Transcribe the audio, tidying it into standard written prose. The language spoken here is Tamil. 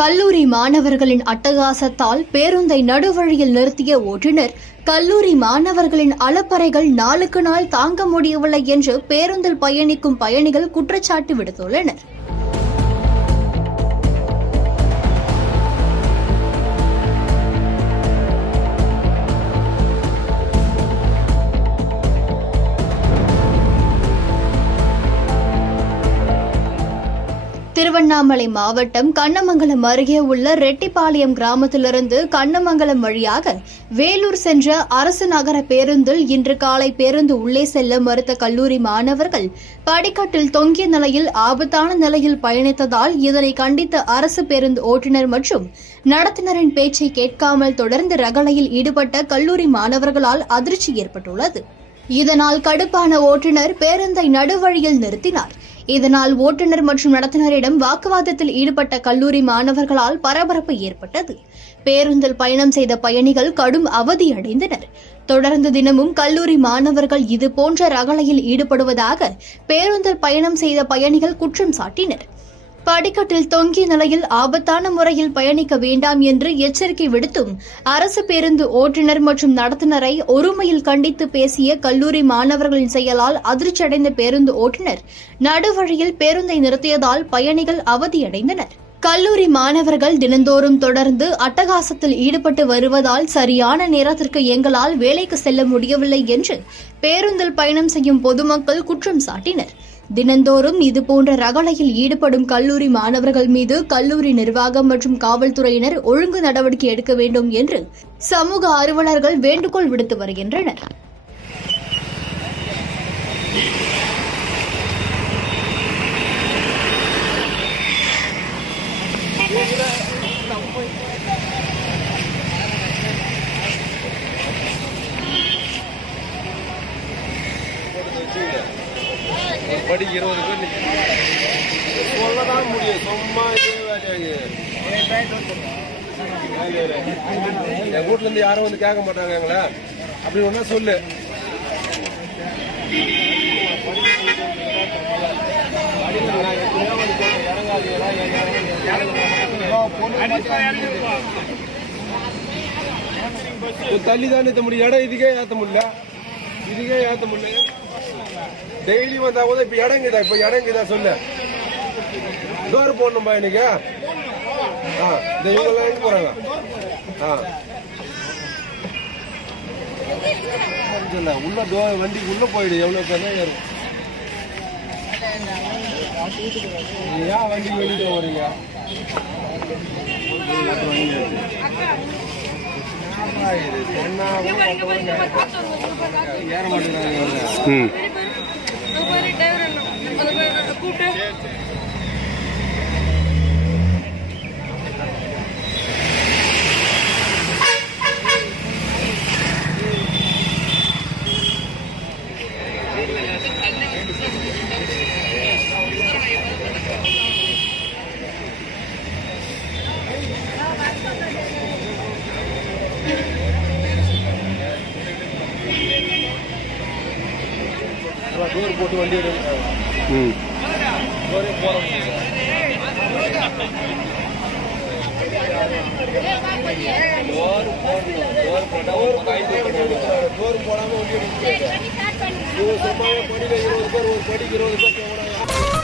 கல்லூரி மாணவர்களின் அட்டகாசத்தால் பேருந்தை நடுவழியில் நிறுத்திய ஓட்டுநர், கல்லூரி மாணவர்களின் அலப்பறைகள் நாளுக்கு நாள் தாங்க முடியவில்லை என்று பேருந்தில் பயணிக்கும் பயணிகள் குற்றச்சாட்டு விடுத்துள்ளனர். திருவண்ணாமலை மாவட்டம் கண்ணமங்கலம் அருகே உள்ள ரெட்டிப்பாளையம் கிராமத்திலிருந்து கண்ணமங்கலம் வழியாக வேலூர் சென்ற அரசு நகர பேருந்தில் இன்று காலை பேருந்து உள்ளே செல்ல மறுத்த கல்லூரி மாணவர்கள் படிக்கட்டில் தொங்கிய நிலையில் ஆபத்தான நிலையில் பயணித்ததால் இதனை கண்டித்த அரசு பேருந்து ஓட்டுநர் மற்றும் நடத்துனரின் பேச்சை கேட்காமல் தொடர்ந்து ரகளையில் ஈடுபட்ட கல்லூரி மாணவர்களால் அதிர்ச்சி ஏற்பட்டுள்ளது. இதனால் கடுப்பான ஓட்டுநர் பேருந்தை நடுவழியில் நிறுத்தினார். இதனால் ஓட்டுநர் மற்றும் நடத்துனரிடம் வாக்குவாதத்தில் ஈடுபட்ட கல்லூரி மாணவர்களால் பரபரப்பு ஏற்பட்டது. பேருந்தில் பயணம் செய்த பயணிகள் கடும் அவதியடைந்தனர். தொடர்ந்து தினமும் கல்லூரி மாணவர்கள் இதுபோன்ற ரகளையில் ஈடுபடுவதாக பேருந்தில் பயணம் செய்த பயணிகள் குற்றம் சாட்டினர். படிக்கட்டில் தொங்கிய நிலையில் ஆபத்தான முறையில் பயணிக்க வேண்டாம் என்று எச்சரிக்கை விடுத்தும் அரசு பேருந்து ஓட்டுநர் மற்றும் நடத்துனரை ஒருமையில் கண்டித்து பேசிய கல்லூரி மாணவர்களின் செயலால் அதிர்ச்சியடைந்த பேருந்து ஓட்டுநர் நடுவழியில் பேருந்தை நிறுத்தியதால் பயணிகள் அவதியடைந்தனர். கல்லூரி மாணவர்கள் தினந்தோறும் தொடர்ந்து அட்டகாசத்தில் ஈடுபட்டு வருவதால் சரியான நேரத்திற்கு எங்களால் வேலைக்கு செல்ல முடியவில்லை என்று பேருந்தில் பயணம் செய்யும் பொதுமக்கள் குற்றம் சாட்டினர். தினந்தோறும் இதுபோன்ற ரகளையில் ஈடுபடும் கல்லூரி மாணவர்கள் மீது கல்லூரி நிர்வாகம் மற்றும் காவல்துறையினர் ஒழுங்கு நடவடிக்கை எடுக்க வேண்டும் என்று சமூக ஆர்வலர்கள் வேண்டுகோள் விடுத்து வருகின்றனர். படிக்க 20 பேர் சொல்லதான் முடியும். சும்மா என் வீட்டுல இருந்து யாரும் வந்து கேட்க மாட்டாங்க எங்களை அப்படி ஒன்னா சொல்லு. தள்ளி தான் ஏற்ற முடியும். இடம் இதுக்கே ஏற்ற முடியல. டெய்லி வந்தா கூட இப்ப இடங்குதா சொல்லு. டோர் போடணும்பா இன்னைக்கு. இவங்க போறாங்க. உள்ள வண்டி உள்ள போயிடு. எவ்வளவு பேர் ஏறும். ஏன் வண்டி வெளியிட்டு வரீங்க? ஏற மாட்டேங்கிறாங்க. டோர் போட்டு வண்டி எடுக்கிறாங்க. டோரே போட முடியாது. டோர் போடாம வண்டி எடுக்கிறாங்க. 20 பேர் ஒரு படிக்கு 20 பேர் போறாங்க.